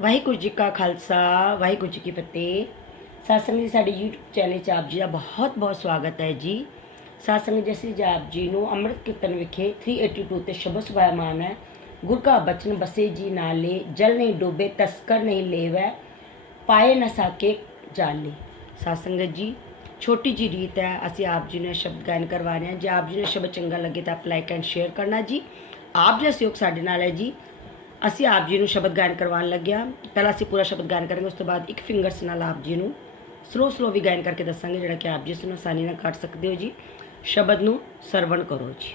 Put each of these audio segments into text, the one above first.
ਵਾਹਿਗੁਰੂ ਜੀ ਕਾ ਖਾਲਸਾ, ਵਾਹਿਗੁਰੂ ਜੀ ਕੀ ਫਤਿਹ। ਸਾਸੰਗ ਜੀ, ਸਾਡੇ YouTube ਚੈਨਲ 'ਚ ਆਪ ਜੀ ਦਾ ਬਹੁਤ ਬਹੁਤ ਸਵਾਗਤ ਹੈ ਜੀ। ਸਾਸੰਗ ਜੈਸੀ ਜੀ ਆਪ ਜੀ ਨੂੰ ਅੰਮ੍ਰਿਤ ਕੀਰਤਨ ਵਿਖੇ 382 ਤੇ ਸ਼ਬਦ ਸੁਭਾਇਮਾਨ ਹੈ। ਗੁਰ ਕਾ ਬਚਨ ਬਸੇ ਜੀ ਨਾਲੇ ਜਲ ਨਹੀਂ ਡੋਬੇ, ਤਸਕਰ ਨਹੀਂ ਲੇਵੈ, ਪਾਏ ਨਾ ਸਾਕੇ ਜਾਲੇ। ਸਾਸੰਗਤ ਜੀ, ਛੋਟੀ ਜੀ ਰੀਤ ਹੈ, ਅਸੀਂ ਆਪ ਜੀ ਨੇ ਸ਼ਬਦ ਗਾਇਨ ਕਰਵਾ ਰਹੇ ਹਾਂ। ਜੇ ਆਪ ਜੀ ਨੂੰ ਸ਼ਬਦ ਚੰਗਾ ਲੱਗੇ ਤਾਂ ਆਪ ਲਾਈਕ ਐਂਡ ਸ਼ੇਅਰ ਕਰਨਾ ਜੀ। ਆਪ ਜੀ ਦਾ ਸਹਿਯੋਗ ਸਾਡੇ ਨਾਲ ਹੈ ਜੀ। ਅਸੀਂ ਆਪ ਜੀ ਨੂੰ ਸ਼ਬਦ ਗਾਇਨ ਕਰਵਾਉਣ ਲੱਗਿਆ। ਪਹਿਲਾਂ ਅਸੀਂ ਪੂਰਾ ਸ਼ਬਦ ਗਾਇਨ ਕਰਾਂਗੇ, ਉਸ ਤੋਂ ਬਾਅਦ ਇੱਕ ਫਿੰਗਰਸ ਨਾਲ ਆਪ ਜੀ ਨੂੰ। ਸਲੋ ਸਲੋ ਵੀ ਗਾਇਨ ਕਰਕੇ ਦੱਸਾਂਗੇ, ਜਿਹੜਾ ਕਿ ਆਪ ਜੀ ਇਸ ਨੂੰ ਆਸਾਨੀ ਨਾਲ ਕੱਢ ਸਕਦੇ ਹੋ ਜੀ। ਸ਼ਬਦ ਨੂੰ ਸਰਵਣ ਕਰੋ ਜੀ।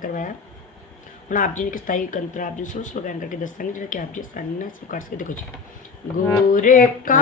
ਕਰਵਾਇਆ। ਹੁਣ ਆਪ ਜੀ ਨੇ ਕਿਸ ਤਰ੍ਹਾਂ ਕੰਤਰ ਆਪ ਜੀ ਸੋ ਸਲੋਗਨ ਕਰਕੇ ਦੱਸਾਂਗੇ ਜਿਹੜਾ ਕਿ ਆਪ ਜੀ ਆਸਾਨੀ ਨਾਲ ਸਿੱਖ ਸਕੇ ਦੇਖੋ ਜੀ। ਗੋਰੇ ਕਾ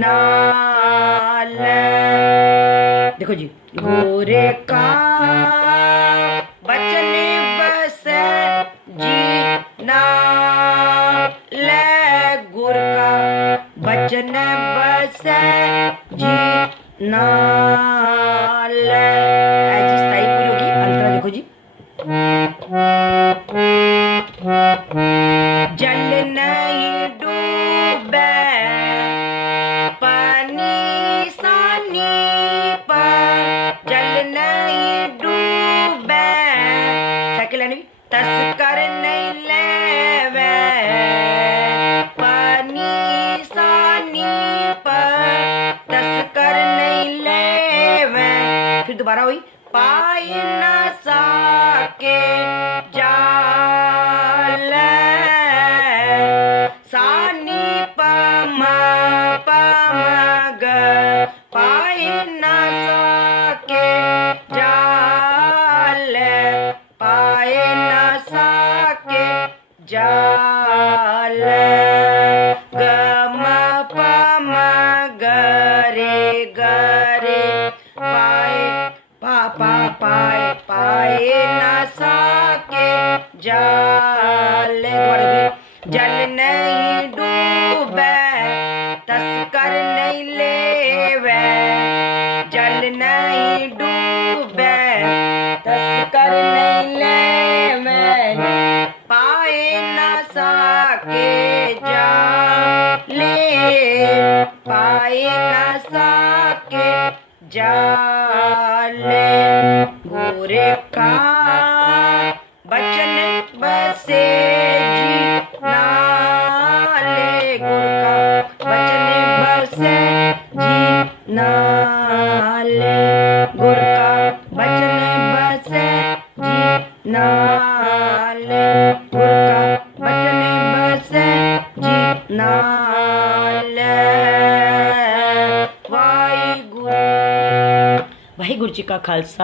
No. para hoy. जाल जाल नहीं ਕਾ ਖਾਲਸਾ